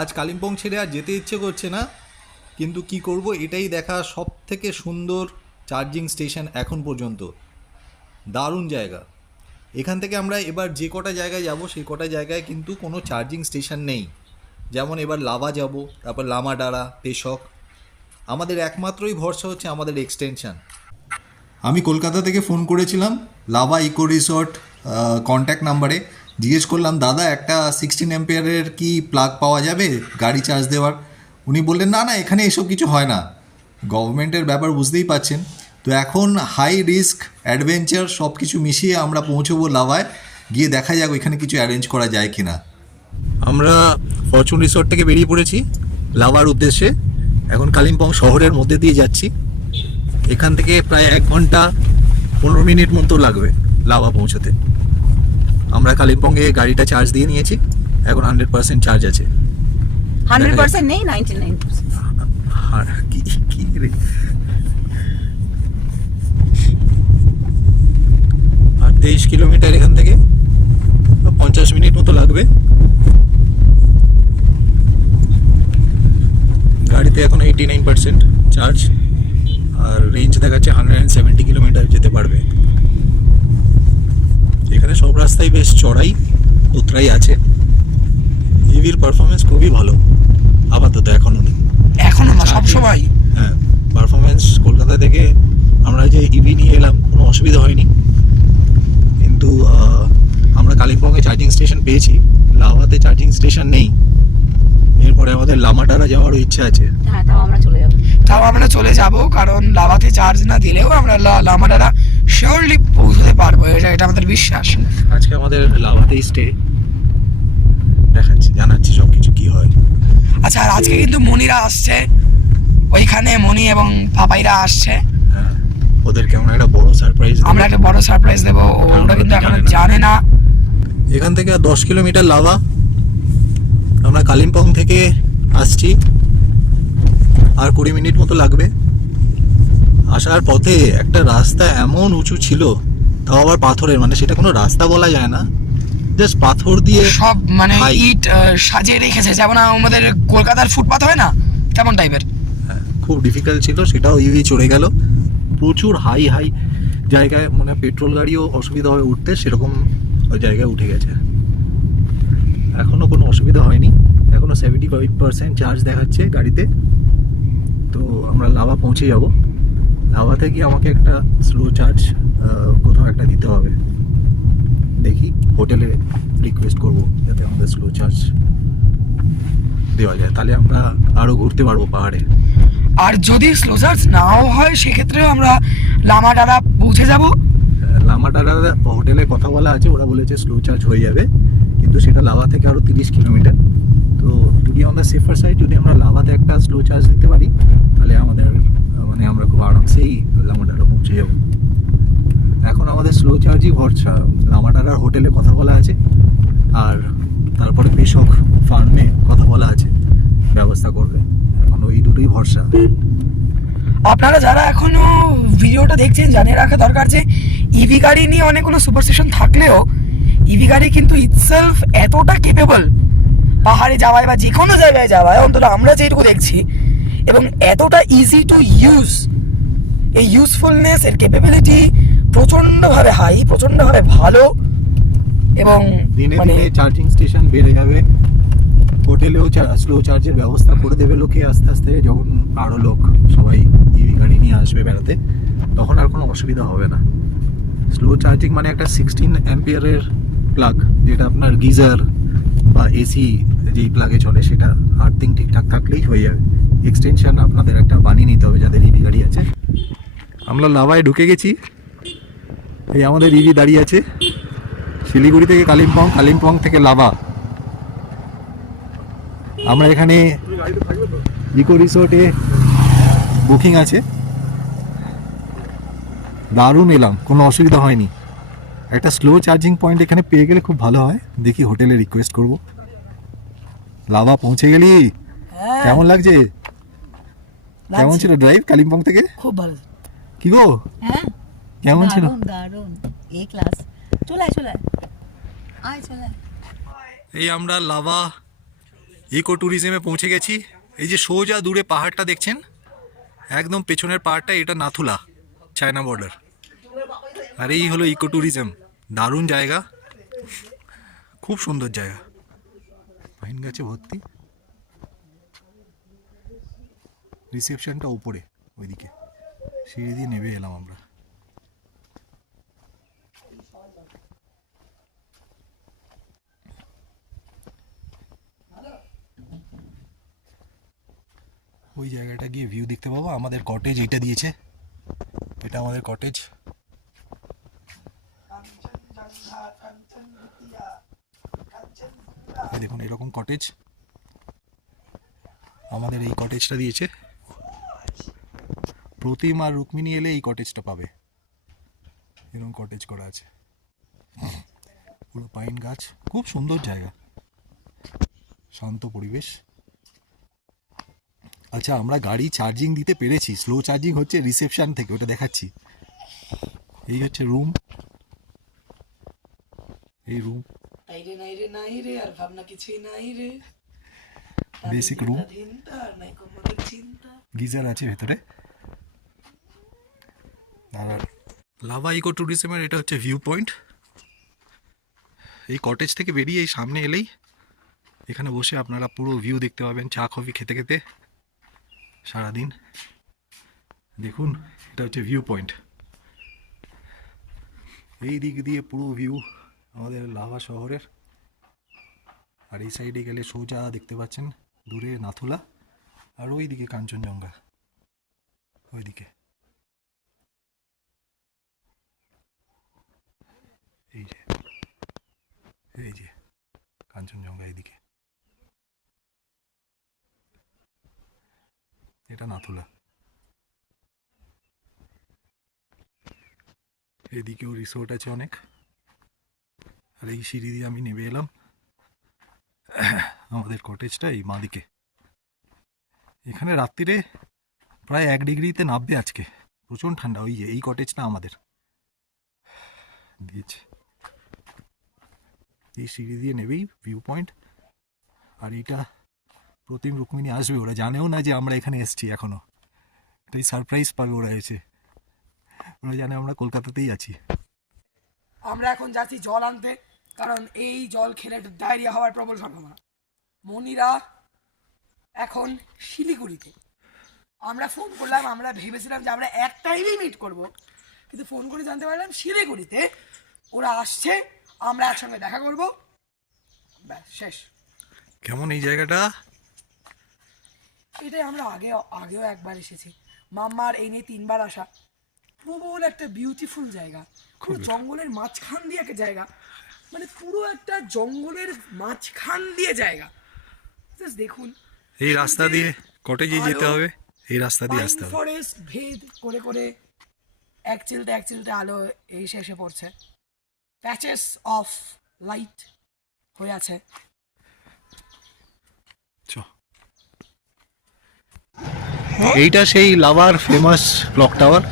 আজ কালিম্পং ছেড়ে আর যেতে ইচ্ছে করছে না, কিন্তু কি করব, এটাই দেখা সব থেকে সুন্দর চার্জিং স্টেশন এখন পর্যন্ত। দারুণ জায়গা। এখান থেকে আমরা এবার যে কটা জায়গায় যাব সেই কটা জায়গায় কিন্তু কোনো চার্জিং স্টেশন নেই। যেমন এবার লাভা যাব, তারপর লামাডারা, পেশক। আমাদের একমাত্রই ভরসা হচ্ছে আমাদের এক্সটেনশন। আমি কলকাতা থেকে ফোন করেছিলাম লাভা ইকো রিসর্ট কন্ট্যাক্ট নাম্বারে, জিজ্ঞেস করলাম দাদা একটা 16 অ্যাম্পিয়ারের কি প্লাগ পাওয়া যাবে গাড়ি চার্জ দেওয়ার। উনি বললেন না না, এখানে এসব কিছু হয় না। গভর্নমেন্টের ব্যাপার বুঝতেই পাচ্ছেন। তো এখন হাই রিস্ক অ্যাডভেঞ্চার সব কিছু মিশিয়ে আমরা পৌঁছবো লাভায়, গিয়ে দেখা যাক ওইখানে কিছু অ্যারেঞ্জ করা যায় কি না। আমরা ফরচুন রিসর্ট থেকে বেরিয়ে পড়েছি লাভার উদ্দেশ্যে। এখন কালিম্পং শহরের মধ্যে দিয়ে যাচ্ছি। এখান থেকে প্রায় 1 ঘন্টা 15 মিনিট মতো লাগবে লাভা পৌঁছতে। আমরা কালিম্পংয়ে গাড়িটা চার্জ দিয়ে নিয়েছি, এখন 100% চার্জ আছে। 100% নেই, 99%। আর কি রে, আর 23 কিলোমিটার এখান থেকে 50 মিনিট মতো লাগবে। গাড়িতে এখন 89% চার্জ, আর রেঞ্জ দেখাচ্ছে 170 কিলোমিটার যেতে পারবে। এখানে সব রাস্তায় বেশ চড়াই উতরাই আছে। ইভির পারফরমেন্স খুবই ভালো আপাতত, এখনো না সব সময়। হ্যাঁ, পারফরমেন্স কলকাতা থেকে আমরা যে ইভি নিয়ে এলাম কোনো অসুবিধা হয়নি। কিন্তু আমরা কালিম্পংয়ে চার্জিং স্টেশন পেয়েছি, লাভাতে চার্জিং স্টেশন নেই। এরপরে আমাদের লামাডারা যাওয়ারও ইচ্ছা আছে। হ্যাঁ, তাও আমরা চলে যাব, কারণ লাভাতে চার্জ না দিলেও আমরা লামাডারা শিওরলি পৌঁছতে পারবো, এটা আমাদের বিশ্বাস। আজকে আমাদের লাভাতেই স্টে, জানাচ্ছি সব কিছু কি হয়। আচ্ছা, আর আজকে কিন্তু মনিরা আসছে, ওইখানে মনি এবং পাপাইরা আসছে। হ্যাঁ, ওদেরকে আমরা একটা বড় সারপ্রাইজ, আমরা একটা বড় সারপ্রাইজ দেবো, ওরা কিন্তু এখনো জানে না। এখান থেকে 10 কিলোমিটার লাভা। আমরা কালিম্পং থেকে আসছি, আর 20 মিনিট মতো লাগবে। আসার পথে একটা রাস্তা এমন উঁচু ছিল, তাও আবার পাথরের, মানে সেটা কোনো রাস্তা বলা যায় না, জাস্ট পাথর দিয়ে সব মানে ইট সাজিয়ে রেখেছে, যেমন আমাদের কলকাতার ফুটপাথ হয় না তেমন টাইপের। খুব ডিফিকাল্ট ছিল, সেটাও ইভি চড়ে গেল। প্রচুর হাই জায়গায়, মানে পেট্রোল গাড়িও অসুবিধা হবে উঠতে, সেরকম ওই জায়গায় উঠে গেছে। এখনও কোনো অসুবিধা হয়নি, এখনও 75% চার্জ দেখাচ্ছে গাড়িতে। তো আমরা লাভা পৌঁছে যাব। লাভাতে গিয়ে আমাকে একটা স্লো চার্জ কোথাও একটা দিতে হবে। দেখি হোটেলে রিকোয়েস্ট করব যাতে আমাদের স্লো চার্জ দেওয়া যায়, তাহলে আমরা আরও ঘুরতে পারবো পাহাড়ে। আর যদি স্লো চার্জ নাও হয় সেক্ষেত্রেও আমরা লামাডারা পৌঁছে যাব। লামাডারা হোটেলে কথা বলা আছে, ওরা বলেছে স্লো চার্জ হয়ে যাবে, কিন্তু সেটা লাভা থেকে আরও 30 কিলোমিটার। তো যদি আমাদের সেফার সাইড, যদি আমরা লাভাতে একটা স্লো চার্জ দিতে পারি, তাহলে আমাদের মানে আমরা খুব আরামসেই লামাডারা পৌঁছে যাব। এখন আমাদের স্লো চার্জই ভরসা। লামাডারার হোটেলে কথা বলা আছে, আর তারপরে পেশক ফার্মে কথা বলা আছে, ব্যবস্থা করবে। এখন ওই দুটোই ভরসা। আপনারা যারা এখনো ভিডিওটা দেখছেন, জানিয়ে রাখা দরকার যে ইভি গাড়ি নিয়ে অনেক কোনো সুপার স্টেশন থাকলেও ইভি গাড়ি কিন্তু ইটসেলফ এতটা কেপেবল পাহাড়ে যাওয়ায় বা যে কোনো জায়গায় যাওয়ায়, অন্তত আমরা যেটুকু দেখছি, এবং এতটা ইজি টু ইউজ, এই ইউজফুলনেস এর ক্যাপাবিলিটি প্রচণ্ডভাবে হাই, প্রচণ্ডভাবে ভালো। এবং দিনে মানে দিনে চার্জিং স্টেশন বেড়ে যাবে, হোটেলেও স্লো চার্জের ব্যবস্থা করে দেবে লোকে আস্তে আস্তে। যখন আরও লোক সবাই ইভি গাড়ি নিয়ে আসবে বেড়াতে, তখন আর কোনো অসুবিধা হবে না। স্লো চার্জিং মানে একটা 16 অ্যাম্পিয়ারের প্লাগ, যেটা আপনার গিজার বা এসি যেই প্লাগে চলে, সেটা আর্থিং ঠিকঠাক থাকলেই হয়ে যাবে। এক্সটেনশন আপনাদের একটা বানিয়ে নিতে হবে যাদের ইভি গাড়ি আছে। আমরা লাভায় ঢুকে গেছি, এই আমাদের ইভি দাঁড়িয়ে আছে। শিলিগুড়ি থেকে কালিম্পং, কালিম্পং থেকে লাভা। আমরা এখানে ইকো রিসোর্টে বুকিং আছে, দারুণ এলাম, কোনো অসুবিধা হয়নি। একটা স্লো চার্জিং পয়েন্ট এখানে পেয়ে গেলে খুব ভালো হয়। দেখি হোটেলে রিকোয়েস্ট করব। লাভা পৌঁছে গেলি, কেমন লাগছে? কেমন ছিল ড্রাইভ কালিম্পং থেকে? খুব ভালো। কি গো, হ্যাঁ, কেমন ছিল? দারুণ, এ ক্লাস। চলে আয়। এই আমরা লাভা ইকো ট্যুরিজমে পৌঁছে গেছি। এই যে সোজা দূরে পাহাড়টা দেখছেন, একদম পেছনের পাহাড়টা, এটা নাথুলা, চায়না বর্ডার। আর এই হলো ইকো ট্যুরিজম। দারুণ জায়গা, খুব সুন্দর জায়গা, পাইন গাছে ভর্তি। রিসেপশনটা উপরে ওইদিকে, সিঁড়ি দিয়ে নেমে এলাম আমরা। ওই জায়গাটা গিয়ে ভিউ দেখতে পাবো। আমাদের কটেজ এইটা দিয়েছে, এটা আমাদের কটেজ। এই দেখুন এরকম কটেজ, আমাদের এই কটেজটা দিয়েছে। প্রতিম আর রুক্মিণী এলে এই কটেজটা পাবে, এরকম কটেজ করা আছে, পুরো পাইন গাছ, খুব সুন্দর জায়গা, শান্ত পরিবেশ। আচ্ছা, আমরা গাড়ি চার্জিং দিতে পেরেছি, স্লো চার্জিং হচ্ছে রিসেপশন থেকে, ওটা দেখাচ্ছি। এই হচ্ছে রুম, এই রুম, নাই রে আর ভাবনা কিছুই নাই রে, বেসিক রুম, গিজার আছে ভেতরে। আর লাভা ইকো ট্যুরিজমের এটা হচ্ছে ভিউ পয়েন্ট। এই কটেজ থেকে বেরিয়ে এই সামনে এলেই এখানে বসে আপনারা পুরো ভিউ দেখতে পাবেন, চা কফি খেতে খেতে সারাদিন। দেখুন এটা হচ্ছে ভিউ পয়েন্ট, এই দিক দিয়ে পুরো ভিউ আমাদের লাভা শহরের। আর এই সাইডে গেলে সোজা দেখতে পাচ্ছেন দূরে নাথুলা, আর ওই দিকে কাঞ্চনজঙ্ঘা, ওইদিকে এই যে, এই যে কাঞ্চনজঙ্ঘা, এইদিকে এটা নাথুলা। এদিকেও রিসোর্ট আছে অনেক। আর এই সিঁড়ি দিয়ে আমি নেমে এলাম আমাদের কটেজটা এই মাদিকে। এখানে রাত্রিরে প্রায় 1 ডিগ্রিতে নামবে আজকে, প্রচণ্ড ঠান্ডা। ওই যে এই কটেজটা আমাদের দিয়েছে। এই সিঁড়ি দিয়ে নেবেই ভিউ পয়েন্ট। আর এইটা প্রতিম রুক্মিণী আসবে, ওরা জানেও না যে আমরা এখানে এসছি এখনো, এটাই সারপ্রাইজ পাবে ওরা এসে, ওরা জানে আমরা কলকাতাতেই আছি। আমরা এখন যাচ্ছি জল আনতে, কারণ এই জল খেলে ডায়রিয়া হওয়ার প্রবল সম্ভাবনা। মনিরা এখন শিলিগুড়িতে, আমরা ফোন করলাম, আমরা ভেবেছিলাম যে আমরা এক টাইমেই মিট করব, কিন্তু ফোন করে জানতে পারলাম শিলিগুড়িতে ওরা আসছে, আমরা একসঙ্গে দেখা করব, ব্যাস শেষ। কেমন এই জায়গাটা? এটাই আমরা আগেও একবার এসেছি, মাম্মার এই নিয়ে 3বার আসা। প্রবল একটা বিউটিফুল জায়গা, পুরো জঙ্গলের মাঝখান দিয়ে একটা জায়গা, মানে পুরো একটা জঙ্গলের মাঝখান দিয়ে জায়গা। জাস্ট দেখুন, এই রাস্তা দিয়ে কটেজে যেতে হবে, এই রাস্তা দিয়ে আসতে হবে। ফরেস্ট ভেদ করে করে এক চিলতে আলো এসে পড়ছে, প্যাচেস অফ লাইট হয়ে আছে। এইটা সেই লাভার ফেমাস ক্লক টাওয়ার।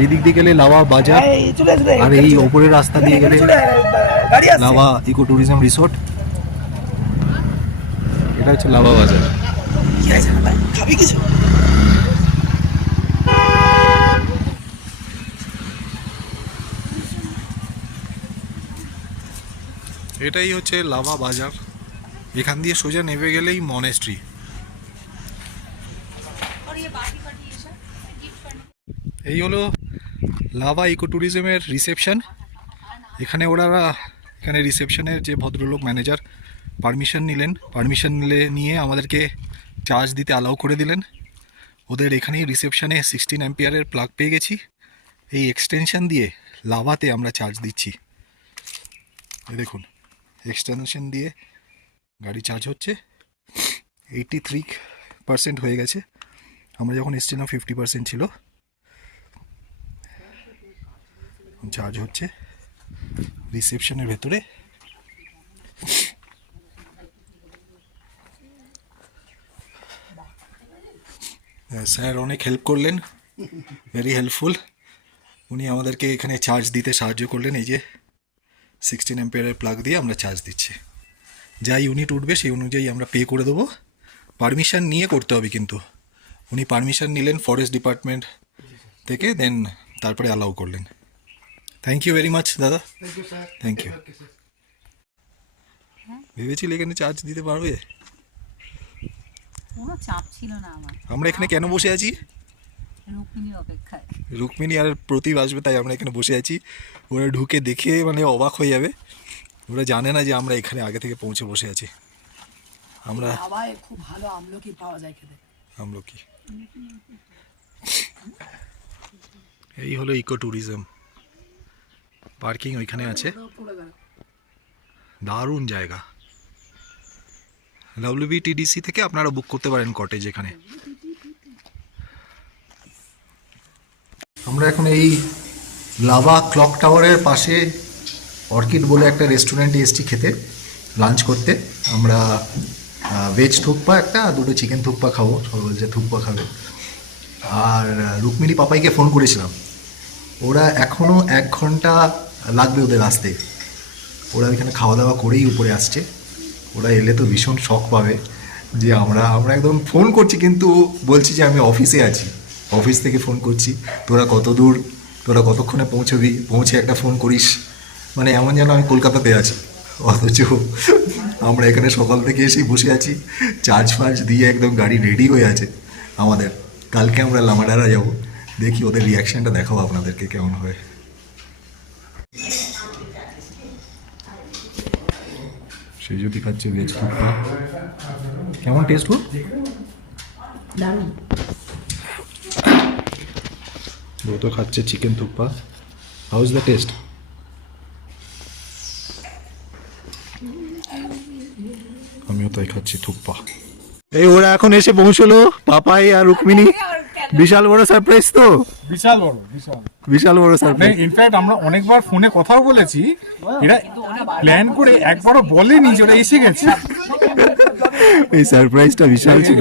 এই দিক দিয়ে গেলে লাভা বাজার, আর এই ওপরের রাস্তা দিয়ে গেলে লাভা ইকো ট্যুরিজম রিসোর্ট। এটা হচ্ছে লাভা বাজার। খাবি কিছু? এটাই হচ্ছে লাভা বাজার। এখান দিয়ে সোজা নেমে গেলেই মনেস্ট্রি। এই হলো লাভা ইকো ট্যুরিজমের রিসেপশন। এখানে রিসেপশনের যে ভদ্রলোক ম্যানেজার পারমিশন নিয়ে আমাদেরকে চার্জ দিতে অ্যালাউ করে দিলেন। ওদের এখানেই রিসেপশনে 16 অ্যাম্পিয়ারের প্লাগ পেয়ে গেছি। এই এক্সটেনশন দিয়ে লাভাতে আমরা চার্জ দিচ্ছি। এই দেখুন, এক্সটেনশন দিয়ে গাড়ি চার্জ হচ্ছে। 83% হয়ে গেছে, আমরা যখন এসছিলাম 50% ছিল। চার্জ হচ্ছে রিসেপশনের ভেতরে। স্যার অনেক হেল্প করলেন, ভেরি হেল্পফুল। উনি আমাদেরকে এখানে চার্জ দিতে সাহায্য করলেন। এই যে 16 অ্যাম্পিয়ারের প্লাগ দিয়ে আমরা চার্জ দিচ্ছি। যা ইউনিট উঠবে সেই অনুযায়ী আমরা পে করে দেবো। পারমিশন নিয়ে করতে হবে কিন্তু, উনি পারমিশন নিলেন ফরেস্ট ডিপার্টমেন্ট থেকে, দেন তারপরে অ্যালাউ করলেন। থ্যাংক ইউ ভেরি মাচ দাদা, থ্যাংক ইউ। ভেবেছিলে এখানে চার্জ দিতে পারবে? কোনো চাপ ছিল না আমার। আমরা এখানে কেন বসে আছি? রুক্মিণীর অপেক্ষায়। রুক্মিণী আর প্রতীপ আসবে তাই আমরা এখানে বসে আছি। ওরা ঢুকে দেখে মানে অবাক হয়ে যাবে, ওরা জানে না যে আমরা এখানে আগে থেকে পৌঁছে বসে আছি। আমরা হাওয়ায় খুব ভালো আমলকি পাওয়া যায় খেতে। আমলকি। এই হলো ইকো ট্যুরিজম পার্কিং, ওইখানে আছে। দারুণ জায়গা। WBTDC থেকে আপনারা বুক করতে পারেন কটেজ এখানে। আমরা এখন এই লাভা ক্লক টাওয়ারের পাশে অর্কিড বলে একটা রেস্টুরেন্টে এসেছি খেতে, লাঞ্চ করতে। আমরা ভেজ থুকপা একটা আর দুটো চিকেন থুকপা খাবো, সবাই বলছে থুকপা খাবে। আর রুক্মিণী পাপাইকে ফোন করেছিলাম, ওরা এখনও 1 ঘন্টা লাগবে ওদের আসতে। ওরা এখানে খাওয়া দাওয়া করেই উপরে আসছে। ওরা এলে তো ভীষণ শখ পাবে যে আমরা একদম ফোন করছি কিন্তু বলছি যে আমি অফিসে আছি, অফিস থেকে ফোন করছি, তোরা কত দূর, তোরা কতক্ষণে পৌঁছবি, পৌঁছে একটা ফোন করিস, মানে এমন যেন আমি কলকাতাতে আছি। অথচ আমরা এখানে সকাল থেকে এসেই বসে আছি, চার্জ ফার্জ দিয়ে একদম গাড়ি রেডি হয়ে আছে আমাদের। কালকে আমরা লামাডারা যাব, দেখি ওদের রিয়াকশানটা দেখাবো আপনাদেরকে কেমন হয়। সে যদি খাচ্ছে ভেজ থুকপা, কেমন টেস্ট হো? দারুণ। ও তো খাচ্ছে chicken thukpa. How is the test? আমিও তাই খাচ্ছি থুকপা। এই ওরা এখন এসে পৌঁছলো, পাপাই আর রুক্মিণী। বিশাল বড় সারপ্রাইজ তো, বিশাল বড় সারপ্রাইজ। ইনফ্যাক্ট আমরা অনেকবার ফোনে কথাও বলেছি, এরা প্ল্যান করে একবারও বলেনি যে ওরা এসে গেছে। এই সারপ্রাইজটা বিশাল ছিল,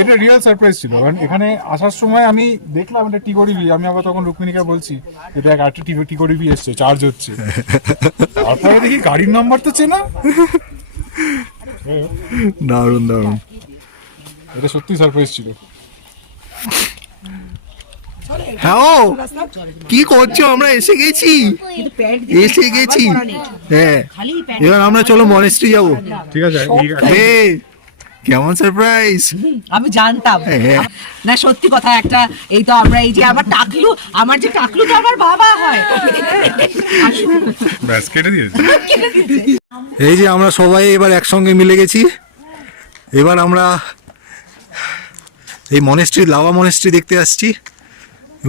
এটা রিয়েল সারপ্রাইজ ছিল। কারণ এখানে আসার সময় আমি দেখলাম এটা টিকোরিবি, আমি আবার তখন রুক্মিণীকে বলছি যে দেখ একটা টিকোরিবি এসছে, চার্জ হচ্ছে। তারপরে দেখি গাড়ির নাম্বার তো চেনা। দারুণ দারুণ। এটা সত্যি সারপ্রাইজ ছিল। হ্যাঁ কি করছো? আমরা এসে গেছি, এসে গেছি। হ্যাঁ এবার আমরা চলো মনেস্ট্রি যাবো। ঠিক আছে, কেমন সারপ্রাইজ? আমি জানতাম না, সত্যি কথা একটা। এই তো আমরা এই যে আমার যে টাকলু তো আমার বাবা হয়। ব্যাস কেটে দিয়েছে। এই যে আমরা সবাই এবার একসঙ্গে মিলে গেছি। এবার আমরা এই মনেস্ট্রি, লাভা মনেস্ট্রি দেখতে আসছি,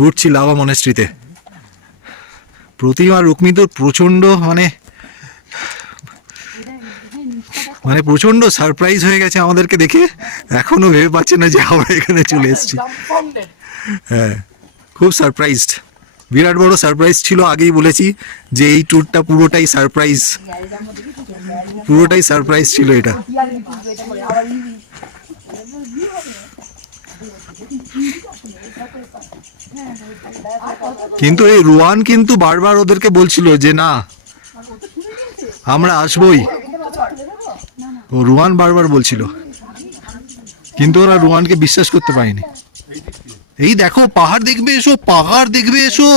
উঠছি লাভা মনেস্ট্রিতে। প্রতিমা রুক্মিণী তো প্রচণ্ড মানে প্রচণ্ড সারপ্রাইজ হয়ে গেছে আমাদেরকে দেখে, এখনো ভেবে পাচ্ছে না যে আমরা এখানে চলে এসেছি। হ্যাঁ খুব সারপ্রাইজড, বিরাট বড় সারপ্রাইজ ছিল। আগেই বলেছি যে এই ট্যুরটা পুরোটাই সারপ্রাইজ ছিল এটা। কিন্তু এই রুয়ান কিন্তু বারবার ওদেরকে বলছিল যে না আমরা আসবই, ও রুয়ান বারবার বলছিল, কিন্তু ওরা রুয়ানকে বিশ্বাস করতে পারেনি। এই দেখো পাহাড় দেখবে এসো, পাহাড় দেখবে এসো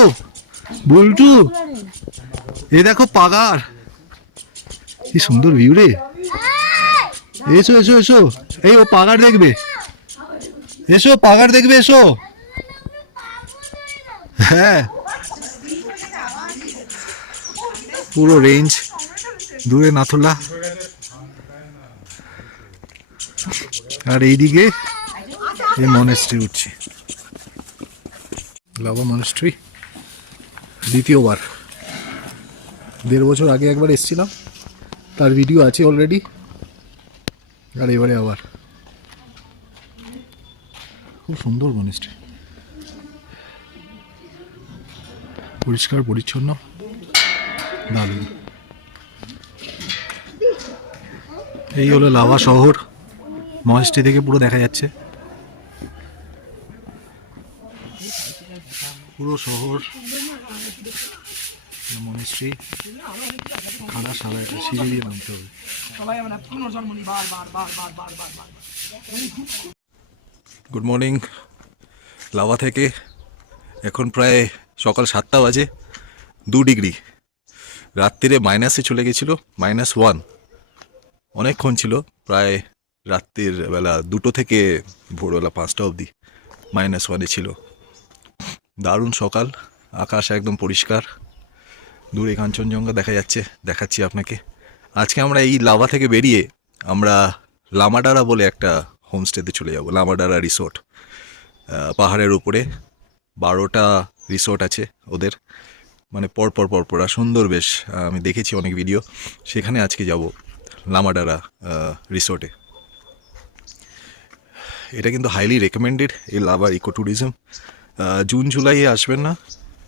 বল্টু, এই দেখো পাহাড়, কি সুন্দর ভিউ রে। এসো এসো এসো, এই ও পাহাড় দেখবে, এসো পাহাড় দেখবে এসো। হ্যাঁ পুরো রেঞ্জ, দূরে নাথুলা, আর এইদিকে এই মনেস্ট্রি উঠছি, লাভা মনেস্ট্রি। দ্বিতীয়বার, 1.5 বছর আগে একবার এসেছিলাম, তার ভিডিও আছে অলরেডি, আর এবারে আবার। খুব সুন্দর মনেস্ট্রি, পরিষ্কার পরিচ্ছন্ন, দারুণ। এই হলো লাভা শহর, মনেস্ট্রি থেকে পুরো দেখা যাচ্ছে পুরো শহর। মনেশ্রী খানা সিঁড়ি দিয়ে নামতে হবে। সবাই আমরা পুনর্জন্ম নিই বার বার বার বার বার বার বার। গুড মর্নিং লাভা থেকে। এখন প্রায় সকাল 7টা বাজে, 2 ডিগ্রি। রাত্রিরে মাইনাসে চলে গেছিলো, -1। অনেকক্ষণ ছিল, প্রায় রাত্রির বেলা 2টো থেকে ভোরবেলা 5টা অবধি -1-এ ছিল। দারুণ সকাল, আকাশ একদম পরিষ্কার, দূরে কাঞ্চনজঙ্ঘা দেখা যাচ্ছে, দেখাচ্ছি আপনাকে। আজকে আমরা এই লাভা থেকে বেরিয়ে আমরা লামাডারা বলে একটা হোমস্টেতে চলে যাব। লামাডারা রিসোর্ট, পাহাড়ের উপরে 12টা রিসোর্ট আছে ওদের, মানে পরপর সুন্দর বেশ। আমি দেখেছি অনেক ভিডিও, সেখানে আজকে যাব লামাডারা রিসোর্টে। এটা কিন্তু হাইলি রেকমেন্ডেড, এই লাভার ইকো ট্যুরিজম। জুন জুলাইয়ে আসবেন না,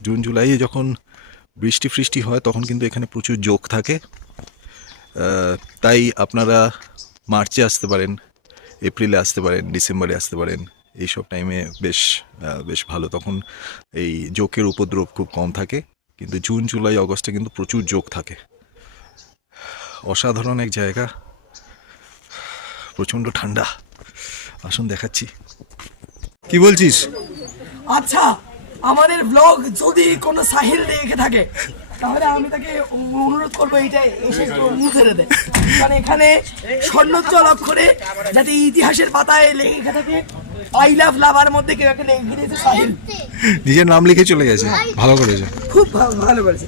জুন জুলাইয়ে যখন বৃষ্টি হয় তখন কিন্তু এখানে প্রচুর জোক থাকে। তাই আপনারা মার্চে আসতে পারেন, এপ্রিলে আসতে পারেন, ডিসেম্বরে আসতে পারেন। এইসব টাইমে বেশ ভালো, তখন এই জোকের উপদ্রব খুব কম থাকে। কিন্তু জুন জুলাই অগস্টে কিন্তু প্রচুর জোক থাকে। অসাধারণ এক জায়গা, প্রচণ্ড ঠান্ডা। আসুন দেখাচ্ছি। কি বলছিস? আচ্ছা, আমাদের ব্লগ যদি কোনো সাহিল দেখে থাকে তাহলে আমি তাকে অনুরোধ করবো এইটা এসে একটু মুছে দে, কারণ এখানে স্বর্ণোজ্জ্বল অক্ষরে যাতে ইতিহাসের পাতায় লেখা থাকে আই লাভ লাভার মধ্যে কেউ একটা লিখে দিয়েছে সাহিল। নিজের নাম লিখে চলে গেছে, ভালো করেছে। খুব ভালো করেছে।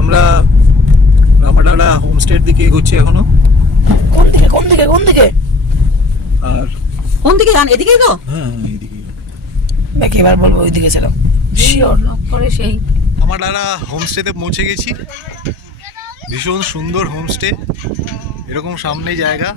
আমরা রামাডারা হোমস্টের দিকে এগোচ্ছি এখনো। কোন দিকে আর কোন দিকে যান? এদিকেই তো। হ্যাঁ, এইদিকে দেখি এবার বলবো ওই দিকে ছিলাম শিওর করে সেই রামাডারা হোমস্টেতে পৌঁছে গেছি। ভীষণ সুন্দর হোমস্টে, এরকম সামনে জায়গা,